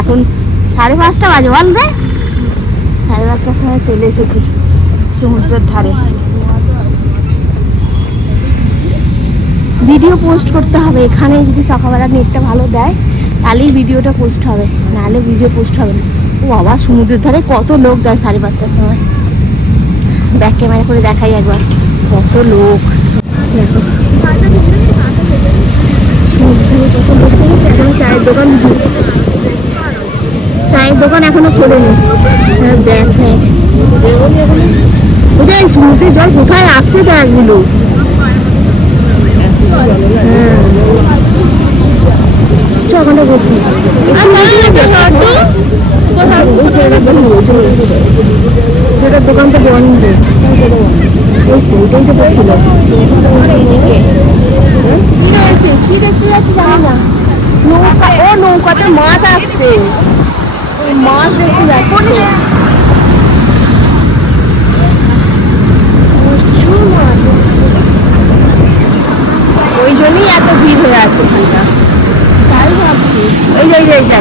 এখন 5:30 বাজে, বল রে 5:30টার সময় চলে এসেছি সমুদ্রের ধারে। ভিডিও পোস্ট করতে হবে এখানে, যদি সকালবেলা নেটটা ভালো দেয় তাহলেই ভিডিওটা পোস্ট হবে, নাহলে ভিডিও পোস্ট হবে না। ও বাবা, সমুদ্রের ধারে কত লোক দেয় 5:30টার সময়। ব্যাক ক্যামেরা করে দেখাই একবার কত লোক। দেখো সমুদ্রে কত লোক চলেছে। এখনো চায়ের দোকান, চায়ের দোকান এখনো খোলেনি। দেখ ওদের সমুদ্রের জল কোথায় আসছে ব্যাগগুলো। ওখানে বসি, দোকান তো বন্ধ। কি দেখতে যাচ্ছি জানি না। নৌকা, ও নৌকাতে মাছ আসছে, মাছ দেখতে যাচ্ছে। প্রচুর মাছ আসছে, ওই জন্যই এত ভিড় হয়ে আছে এখানটা। তাই ভাবছি এই যে এইটা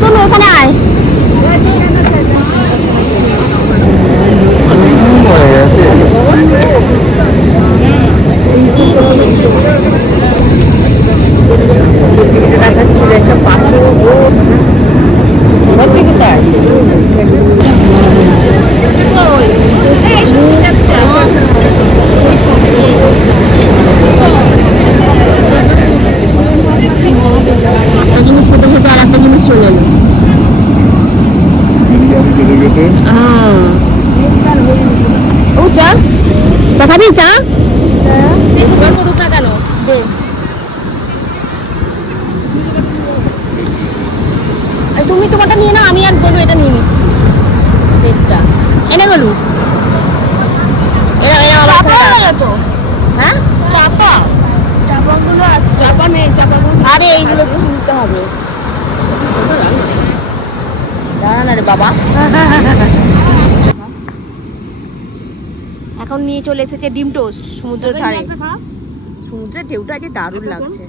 তুমি ওখানে আয়। ছিল সব পাখি জিনিস ফটো ফটো আর একটা জিনিস চলে এলো। ও চা চা খাবি? চা করুক না কেন, তুমি তোমারটা নিয়ে নাও, আমি আর বলবো এটা নিয়ে নিচ্ছি। পেটটা এনে গেলু হ্যাঁ, চাপা চাপাগুলো, চাপা নেই, চাপাগুলো আরে এইগুলো নিতে হবে। দাঁড়া না রে বাবা। এখন নিয়ে চলে এসেছে ডিম টোস্ট সমুদ্রের ধারে। সমুদ্রের ঢেউটা আজ দারুণ লাগছে।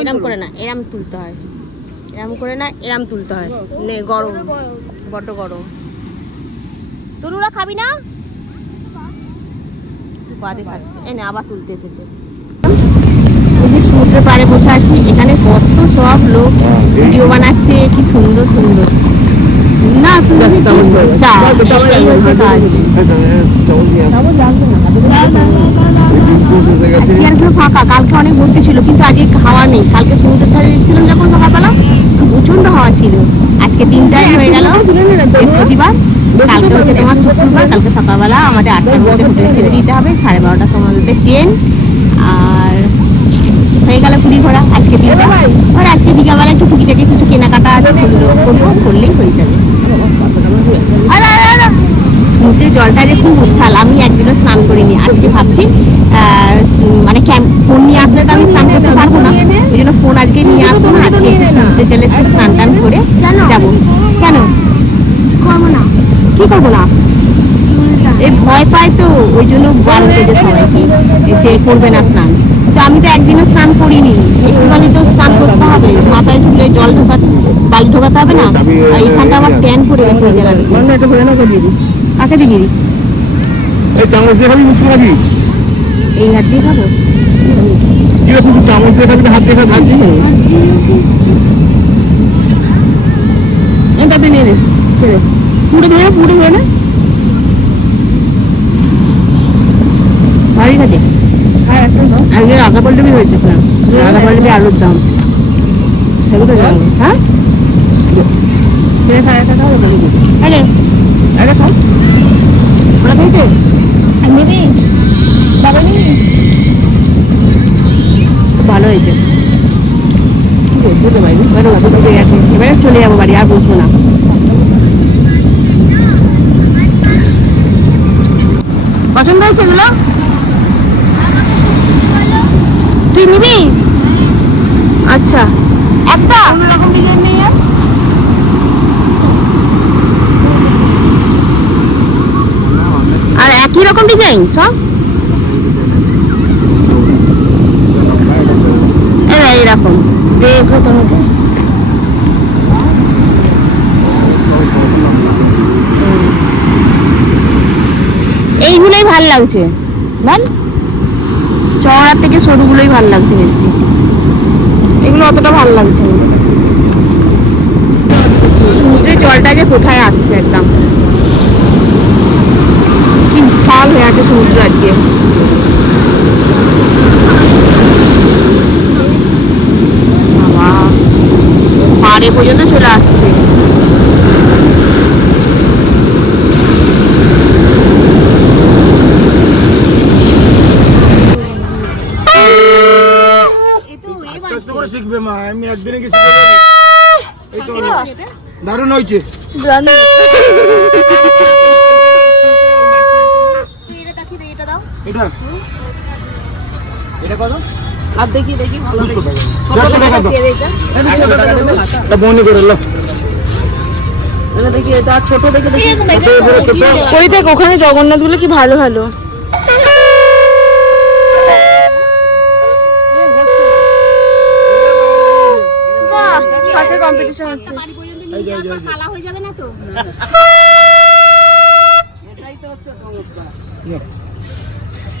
এরম করে না, এরম তুলতে হয়, এরম করে না, এরম তুলতে হয়। নে গরম, বড্ড গরম। তরুরা খাবি না? বাদে খাচ্ছে। এই না আবার তুলতে এসেছে। সমুদ্রের পাড়ে বসে আছি, এখানে কত সব লোক ভিডিও বানাচ্ছে, কি সুন্দর সুন্দর। না ফাঁকা, কালকে অনেক ভর্তি ছিল কিন্তু আজকে হাওয়া নেই। কালকে সমুদ্রের ধারে এসেছিলাম যখন সকালবেলা প্রচন্ড হাওয়া ছিল। আজকে 3টায় হয়ে গেল বৃহস্পতিবার, কালকে হচ্ছে তোমার শুক্রবার। কালকে সকালবেলা আমাদের 8টার মধ্যে হোটেল ছেড়ে দিতে হবে, 12:30টার সময় ট্রেন। আর হয়ে গেল পুরী ঘোরা আজকে দিনটা। আর আজকে বিকালবেলা একটু টুকিটাকি কিছু কেনাকাটা আছে, সেগুলো করবো, করলেই হয়ে যাবে। সমুদ্রের জলটা যে খুব উত্তাল, আমি একদিনও স্নান করিনি। আজকে ভাবছি মানে ফোন নিয়ে আসলে তো আমি স্নান করতে পারবো না, ওই জন্য ফোন আজকে নিয়ে আসবো না। আজকে একটু সমুদ্রের জলে একটু স্নান টান করে যাবো। কেন করবো না? কি করবো না? এই ভয় পায় তো, ওই জন্য বলতে যে সবাইকে যে করবে না স্নান। তো আমি তো একদিনও স্নান করিনি, একটুখানি তো স্নান করতে হবে। মাথায় ঝুলে জল বালি ঢোকাতে হবে না? আর এখানটা আমার ট্যান পড়ে গেছে ওই জায়গাটা। কাকে দিবি? এই চামচ দিয়ে খাবি, মুচু খাবি? এই হাত দিয়ে খাবো। চামচ দিয়ে খাবি, হাত দিয়ে খাবি? হাত দিয়ে খাবো। তাতে নিয়ে নে, পুরো ধরে, পুরো ধরে না ভালোই থাকে। আজকে আধা পল্লবী হয়েছে, আধা পল্লবী আলুর দাম সেগুলো যাবে। হ্যাঁ আরে আরে খাও, ওরা খাইতে নেবি বাবা নেবি। ভালো হয়েছে, এবারে চলে যাবো বাড়ি, আর বসবো না। পছন্দ হয়েছে এগুলো? তুই নিবি? আচ্ছা, একটা অন্যরকম ডিজাইন নেই আর একই রকম ডিজাইন সব। দেখো তনুকে এইগুলোই ভাল লাগছে বল, চওড়ার থেকে সরুগুলোই ভাল লাগছে বেশি, এগুলো অতটা ভাল লাগছে না। সমুদ্রের জলটা যে কোথায় আসছে, একদম কি উত্তাল হয়ে আছে সমুদ্র আজকে। বাবা পাড়ে পর্যন্ত চলে আসছে। শিখবে মা, আমি একদিনে কি শিখে যাবো? এই তো দারুণ হয়েছে। এটা কত? আর দেখি 200 টাকা। 100 টাকা দাও। এটা বনি করে নাও। এটা দেখি, এটা ছোট দেখে দেখি। ওই দেখ ওখানে জগন্নাথ গুলো কি ভালো ভালো। সাথে কম্পিটিশন হচ্ছে।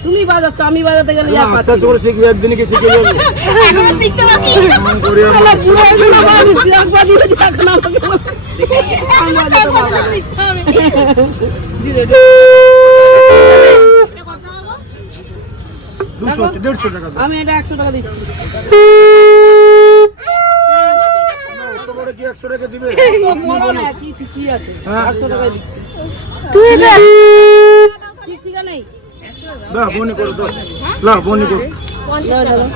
তুমি বাজাচ্ছ, আমি বাজাতে গেলে আস্তে আস্তে করে শিখবে, একদিনে কি শিখে যাবে? শিখতে বাকি আমি এটা 100 টাকা দিচ্ছি। কি 100 টাকা দিবে? কি আছে 100 টাকা দিচ্ছি। তুই এটা ঠিক নেই, দাও বনি করে দাও। লাও বনি করে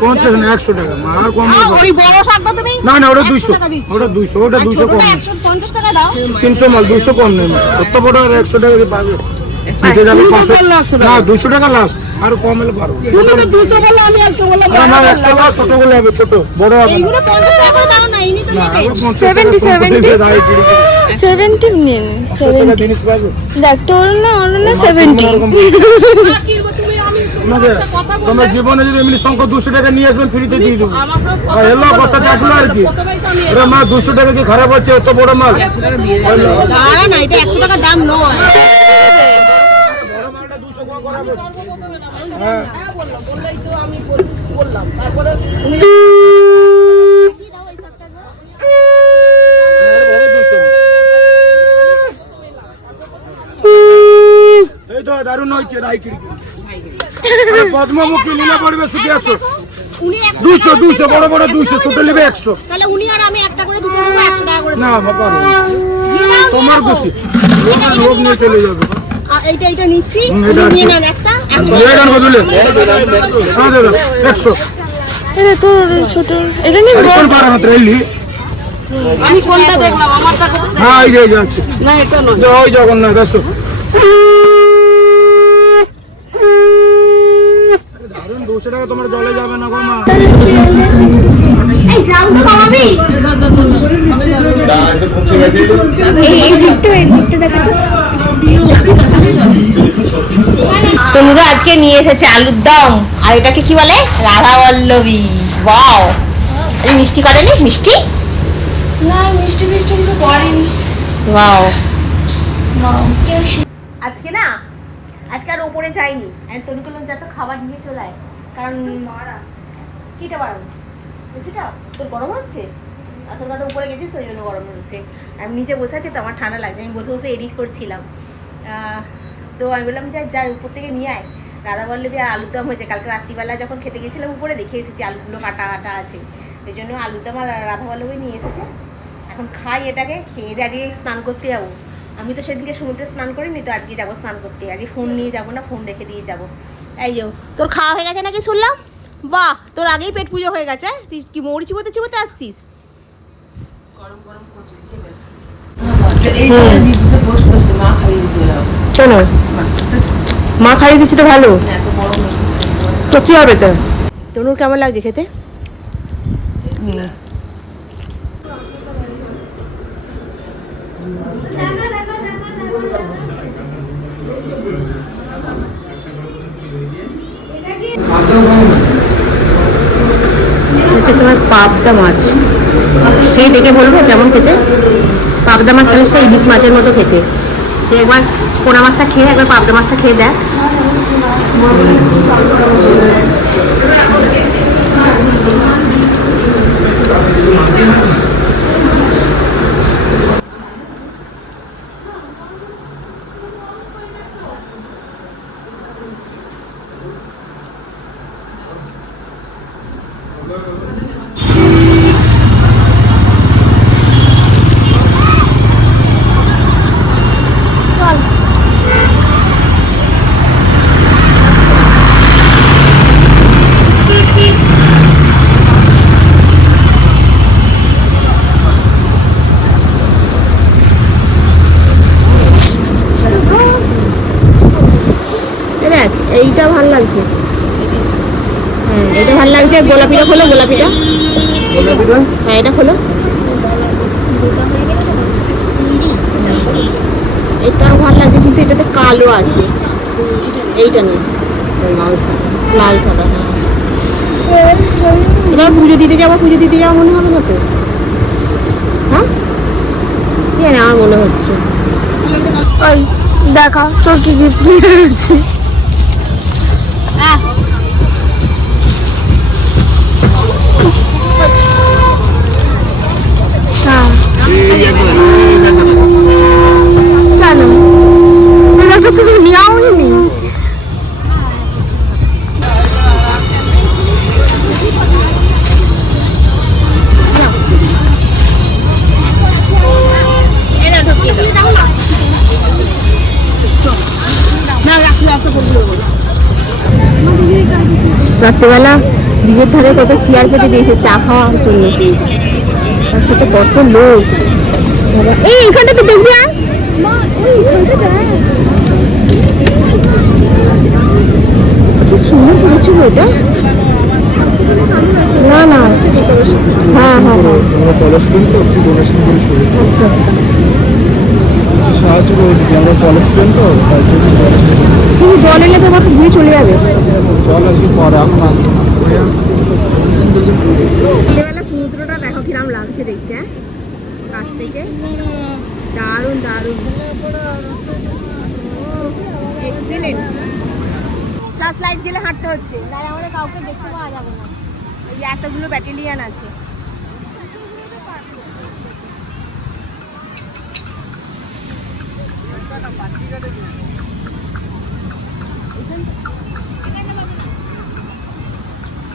50 না 100 টাকা মা, আর কম হবে? ওই বড় শাকটা তুমি না না, ওটা 200, ওটা 200, ওটা 200 কম নেই। 150 টাকা দাও। 300 মাল 200 কম নেই মা, কত বড় আর 100 টাকা কি পাবে? নিচে যাবে 500 না 200 টাকা লাস্ট, আর কম হলে পারো। তুমি তো 200 বললে আমি 100 বললাম। না না 100 লাস্ট, ছোট গুলো হবে, ছোট বড় হবে না। এইগুলো 50 টাকা করে দাও না, ইনি তো না নেবে। আগে 70 70 নিন 70 জিনিস পাবে। দেখ তোর না 70। তোমরা জীবনে যদি এমনি সংখ্যা 200 টাকা নিয়ে আসবেন, ফ্রিতে দিয়ে দেবো। আর এলো কথা থাকলো আর কি, ওরা মা 200 টাকা কি খারাপ হচ্ছে? এত বড় মাল না না, এটা 100 টাকা দাম নয়। হ্যাঁ এই তো দারুণ হয়েছে। পদ্মমুখী লীলা পড়বে শুধু 100, উনি 200 200 বড় বড় 200, ছোট নেবে 100। তাহলে উনি আর আমি একটা করে দুটো নেবো, 100 টাকা করে না পারো, দিয়ে দাও। তোমার খুশি, লোক নিয়ে চলে যাবে। এইটা নিচ্ছি, এটা নিয়ে নাম একটা। নিয়ে গান বদলে হ্যাঁ দাদা 100 এটা তোর ছোট, এটা নিয়ে কোন পারা মাত্র এলি। আমি কোনটা দেখলাম আমারটা? হ্যাঁ এই যে আছে না এটা নয়, জয় জগন্নাথ। 100 দারুণ। 200 টাকা তোমার জলে যাবে না গো মা। এই যাও তো বাবাবি, এই দিকটা দেখা তো। তনুরা আজকে নিয়ে এসেছে আলুর দম, আর এটাকে কি বলে? রাধা বল্লভী। ওয়াও, এই মিষ্টি করেনি? মিষ্টি না, মিষ্টি মিষ্টি কিছু করেনি। ওয়াও। আজকে না, আজকে আর ওপরে যাইনি, আর তনুকে যা তো খাবার নিয়ে চলে আয়, কারণ কিটা বাড়াবো বুঝছিটা, তোর গরম হচ্ছে আসল কথা, উপরে গেছিস ওই জন্য গরম হচ্ছে। আমি নিচে বসে আছি তো, আমার ঠান্ডা লাগছে, আমি বসে বসে এডিট করছিলাম। তো আমি বললাম যা উপর থেকে নিয়ে আয়। রাধা বল্লভী আর আলুর দম হয়েছে। কালকে রাত্রিবেলা যখন খেতে গেছিলাম উপরে দেখে এসেছি আলুগুলো কাটা কাটা আছে, এই জন্য আলুর দম আর রাধা বল্লভী নিয়ে এসেছে। এখন খাই এটাকে, খেয়ে দিয়ে আজকে স্নান করতে যাবো। আমি তো সেদিনকে সমুদ্রে স্নান করিনি, তো আজকে যাবো স্নান করতে। আগে ফোন নিয়ে যাবো না, ফোন রেখে দিয়ে যাবো। এই যে তোর খাওয়া হয়ে গেছে নাকি শুনলাম? বাহ, তোর আগেই পেট পুজো হয়ে গেছে। তুই কি মৌরি চিবোতে চিবোতে আসছিস? কেন মা খাইয়ে দিচ্ছে তো ভালো, তো কি হবে? তো তনুর কেমন লাগছে খেতে? হচ্ছে তোমার পাবদা মাছ, খেয়ে দেখে বলবো কেমন খেতে। পাবদা মাছ খানিকটা ইলিশ মাছের মতো খেতে। সে একবার পোনা মাছটা খেয়ে একবার পাবদা মাছটা খেয়ে দেয়। দেখ এইটা ভালো লাগছে, হ্যাঁ এটা ভালো লাগছে। গোলাপিটা খোলো, গোলাপিটা, হ্যাঁ এটা খোলো। এটাও ভালো লাগছে কিন্তু এটাতে কালো আছে, এইটা নেই, লাল সাদা। হ্যাঁ এটা পুজো দিতে যাবো, পুজো দিতে যাওয়া মনে হবে না তো? হ্যাঁ জানি, আমার মনে হচ্ছে। ওই দেখা তোর কি গিফট নিয়েছি। কেন এবার কিছু নেওয়া হয়নি? রাত্রেবেলা ব্রিজের ধারে কত চেয়ার পেতে দিয়েছে চা খাওয়ার জন্য, তার সাথে কত লোক। এই এখানটা তো দেখবি, কি সুন্দর করেছিল এটা। না না, হ্যাঁ হ্যাঁ হ্যাঁ, আচ্ছা আচ্ছা, সাহায্য করে দিচ্ছি, আমরা কলেজ স্টুডেন্ট তো, তাই জন্য কিন্তু জল এলে তো কত ধুয়ে চলে যাবে। জল আসবে পরে, এখন আসবে না। সন্ধ্যেবেলা সমুদ্রটা দেখো কিরম লাগছে দেখতে, হ্যাঁ কাছ থেকে, দারুণ দারুণ, এক্সিলেন্ট। ফ্ল্যাশ লাইট দিলে হাঁটতে হচ্ছে, না আমাদের কাউকে দেখতে পাওয়া যাবে না, ওই যে এতগুলো ব্যাটালিয়ান আছে।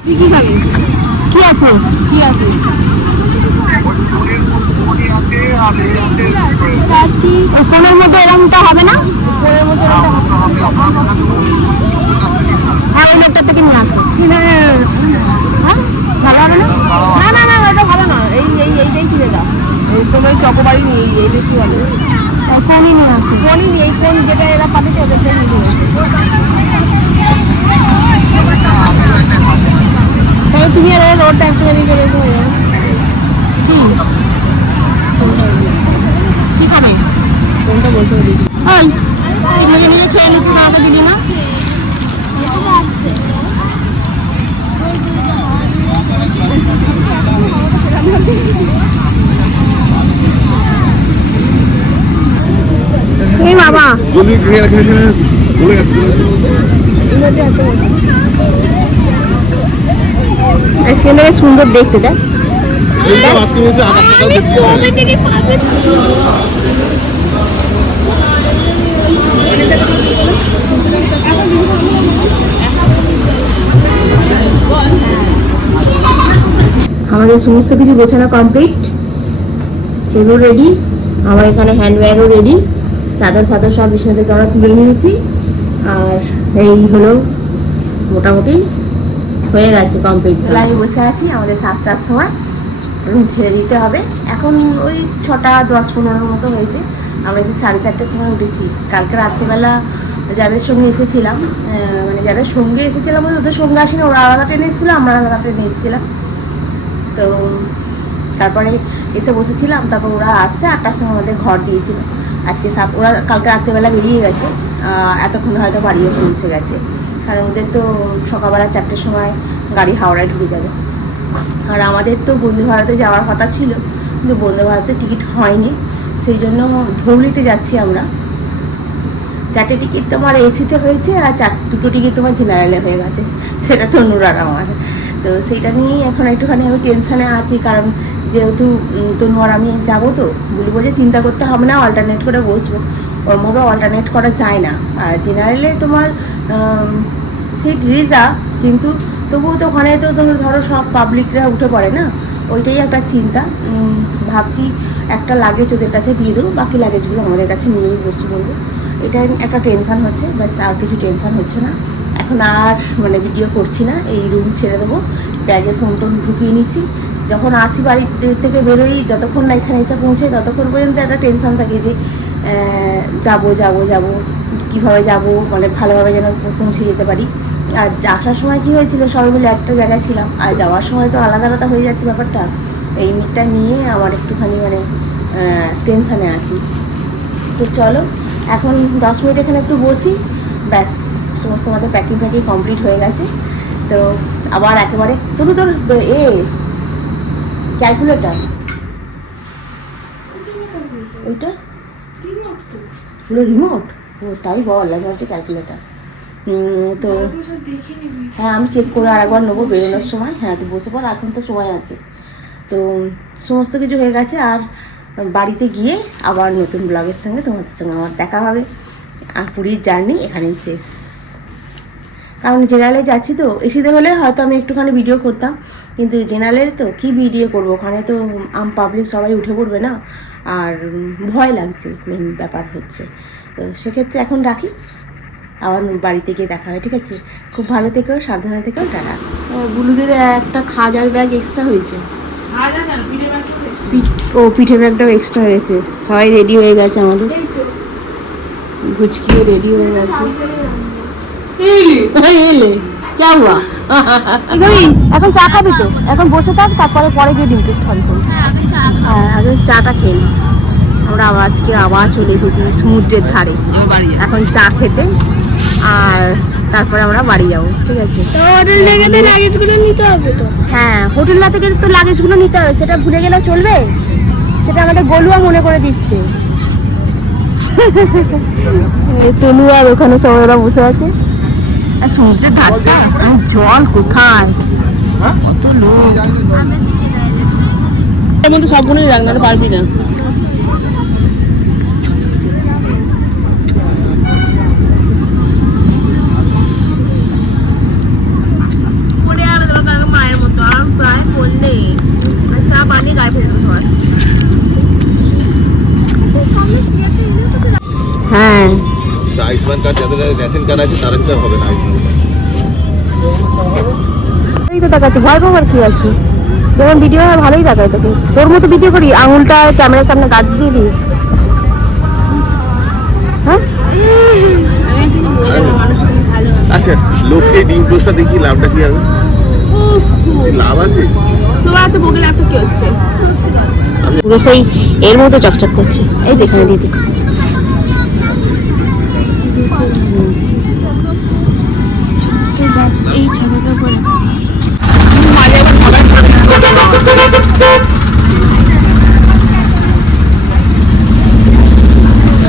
কি খাবে? কি আছে? কি আছে? কোনের মধ্যে এরকমটা হবে না? কোনের মধ্যে হ্যাঁ, ওই লোকটার থেকে নিয়ে আসো। হ্যাঁ ভালো হবে না? না না না, এটা ভালো না। এইটাই কিনে দাও। তোমার এই চকোবারি নিয়ে এই যে কি বলে, কোনই নিয়ে আসো। কোনই নিয়ে, এই কোন যেটা এরা পাঠিয়েছে ওদের থেকে নিয়ে তাহলে তুমি আর ওরটা একসঙ্গে নিয়ে চলে এসো। কি কি খাবে? কোনটা বলতে পারি? ওই তুই নিজে নিজে খেয়ে নিচ্ছিস, আমাকে দিলি না। এই বাবা জমি ঘিরে রাখে বলে গেছে, আইসক্রিমটা বেশ সুন্দর দেখতে, দেখ আজকে বলছে আকাশটা দেখতে হবে। আমাদের সমস্ত কিছু গোছানো কমপ্লিট, টেবিল রেডি, আমার এখানে হ্যান্ড ব্যাগও রেডি, চাদর ফাদর সব বিছানা থেকে আমরা তুলে নিয়েছি। আর এই হলো মোটামুটি হয়ে গেছে কমপ্লিট। আমি বসে আছি, আমাদের 7টার সময় রুম ছেড়ে দিতে হবে। এখন ওই 6টা 10-15 মতো হয়েছে। আমরা এসে 4:30টার সময় উঠেছি। কালকে রাত্রিবেলা যাদের সঙ্গে এসেছিলাম, মানে যাদের সঙ্গে এসেছিলাম ওদের সঙ্গে আসিনি, ওরা আলাদা ট্রেনে এসেছিলো, আমরা আলাদা ট্রেনে এসেছিলাম। তো তারপরে এসে বসেছিলাম, তারপর ওরা আসতে 8টার সময় আমাদের ঘর দিয়েছিল। আজকে ওরা কালকে রাত্রেবেলা বেরিয়ে গেছে, এতক্ষণ হয়তো বাড়িও পৌঁছে গেছে, কারণ ওদের তো সকালবেলা 4টের সময় গাড়ি হাওড়ায় ঢুকে যাবে। আর আমাদের তো বন্দে ভারতে যাওয়ার কথা ছিল, কিন্তু বন্দে ভারতের টিকিট হয়নি, সেই জন্য ধৌলিতে যাচ্ছি আমরা। 4টে টিকিট তোমার এসিতে হয়েছে, আর 2টো টিকিট তোমার জেনারেলে হয়ে গেছে, সেটা তনুর আর আমার। তো সেইটা নিয়েই এখন একটুখানি আমি টেনশানে আছি, কারণ যেহেতু তনু আর আমি যাবো, তো বলবো যে চিন্তা করতে হবে না, অল্টারনেট করে বসবো, ওরমভাবে অল্টারনেট করা যায় না। আর জেনারেলে তোমার সিট রিজার্ভ, কিন্তু তবুও তো ওখানে তো ধরো সব পাবলিকরা উঠে পড়ে না, ওইটাই একটা চিন্তা। ভাবছি একটা লাগেজ ওদের কাছে দিয়ে দেবো, বাকি লাগেজগুলো আমাদের কাছে নিয়েই বসে বলবো। এটা একটা টেনশান হচ্ছে, ব্যাস আর কিছু টেনশান হচ্ছে না। এখন আর মানে ভিডিও করছি না, এই রুম ছেড়ে দেবো, ব্যাগে ফোন টোন ঢুকিয়ে নিচ্ছি। যখন আসি বাড়ি থেকে বেরোই, যতক্ষণ না এখানে এসে পৌঁছে ততক্ষণ পর্যন্ত একটা টেনশান থাকে যে যাবো কীভাবে যাব, মানে ভালোভাবে যেন পৌঁছে যেতে পারি। আর আসার সময় কী হয়েছিল, সবাই মিলে একটা জায়গায় ছিলাম, আর যাওয়ার সময় তো আলাদা আলাদা হয়ে যাচ্ছে ব্যাপারটা। এইটা নিয়ে আমার একটুখানি মানে টেনশানে আছি। তো চলো এখন 10 মিনিট এখানে একটু বসি, ব্যাস সমস্ত আমাদের প্যাকিং কমপ্লিট হয়ে গেছে। তো আবার একেবারে তোর ক্যালকুলেটার ওইটা হলো রিমোট, ও তাই বল, আমি হচ্ছে ক্যালকুলেটার। তো হ্যাঁ আমি চেক করে আরেকবার নেবো বেরোনোর সময়। হ্যাঁ তুই বসে পড়, এখন তো সময় আছে। তো সমস্ত কিছু হয়ে গেছে, আর বাড়িতে গিয়ে আবার নতুন ব্লগের সঙ্গে তোমাদের সঙ্গে আমার দেখা হবে। আর পুরীর জার্নি এখানেই শেষ, কারণ জেনারেলে যাচ্ছি তো। এসিতে হলে হয়তো আমি একটুখানি ভিডিও করতাম, কিন্তু জেনারেলে তো কী ভিডিও করবো, ওখানে তো পাবলিক সবাই উঠে পড়বে না, আর ভয় লাগছে, মেন ব্যাপার হচ্ছে। তো সেক্ষেত্রে এখন রাখি, আবার বাড়িতে গিয়ে দেখা হয়, ঠিক আছে? খুব ভালো থেকেও, সাবধানে থেকেও, টাটা। বুলুদের একটা খাজার ব্যাগ এক্সট্রা হয়েছে, ও পিঠে ব্যাগটাও এক্সট্রা হয়েছে। সবাই রেডি হয়ে গেছে, আমাদের গুচকিও রেডি হয়ে গেছে। এখন চা খাবি তো? এখন বসে থাক, তারপরে পরে গিয়ে ডিম টোস্ট খাবি। হ্যাঁ আগে চাটা খেয়ে নি। আমরা আবার চলে এসেছি সমুদ্রের ধারে, এখন চা খেতে, আর তারপরে আমরা বাড়ি যাবো, ঠিক আছে? লাগেজগুলো নিতে হবে তো। হ্যাঁ হোটেল না থেকে তো লাগেজগুলো নিতে হবে, সেটা ভুলে গেলে চলবে? সেটা আমাদের গলুয়া মনে করে দিচ্ছে। তনু আর ওখানে সবাই ওরা বসে আছে, আর সমুদ্রের ধারটা জল কোথায়, কত লোক। এর মধ্যে সবগুলোই রান্নাটা পারবি না। মায়ের মতো আর প্রায় বললে চা বানিয়ে গায়ে ফেলতে হয়। হ্যাঁ আয়ুষ্মান কার্ড যাদের রেশন কার্ড আছে তার চেয়ে হবে না আয়ুষ্মান কার্ড। এই তো দেখাচ্ছে, ভয় পাবার কি আছে? যেমন ভিডিও হয় ভালোই দেখায় তোকে, তোর মতো ভিডিও করি, আঙুলটা ক্যামেরার সামনে গাছ দিয়ে দিই। হ্যাঁ আচ্ছা লোককে ডিম টোস্টটা দেখি লাভটা কি হবে? লাভ আছে তোমার তো ভোগে লাভ কি হচ্ছে? পুরো সেই এর মতো চকচক করছে। এই দেখে দিদি এই ছাগলটা করে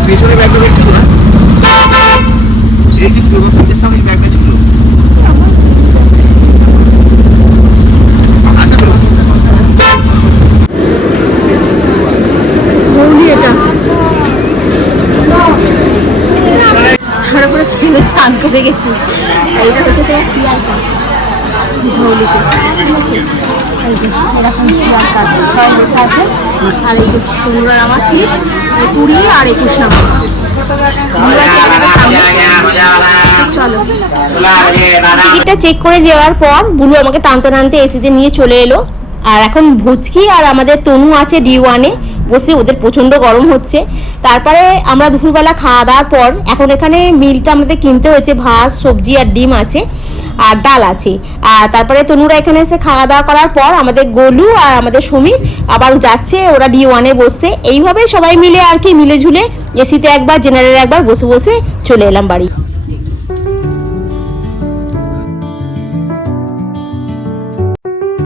পেছনে ব্যাগটা দেখছিল, এই যে তোর সামনে ব্যাগটা ছিল। আচ্ছা এটা পুরো ছেলে চান করে গেছি। এইটা হচ্ছে তোমার চেয়ারটা ধৌলিতে, এই যে এরকম চেয়ার কাট সবাই বসে আছে। আর এই যে তোমরা আমার সিট 20 আর 21 নাম্বার। চলো টিকিটটা চেক করে দেওয়ার পর বুলু আমাকে টানতে টানতে এসিতে নিয়ে চলে এলো। আর এখন ভুচকি আর আমাদের তনু আছে D1-এ বসে, ওদের প্রচণ্ড গরম হচ্ছে। তারপরে আমরা দুপুরবেলা খাওয়া দাওয়ার পর এখন এখানে মিলটা আমাদের কিনতে হয়েছে, ভাত সবজি আর ডিম আছে আর ডাল আছে। আর তারপরে তনুরা এখানে এসে খাওয়া দাওয়া করার পর আমাদের গোলু আর আমাদের সমীর আবার যাচ্ছে ওরা D1-এ বসতে। এইভাবে সবাই মিলে আর কি মিলে ঝুলে এসিতে একবার জেনারেলে একবার বসে বসে চলে এলাম বাড়ি।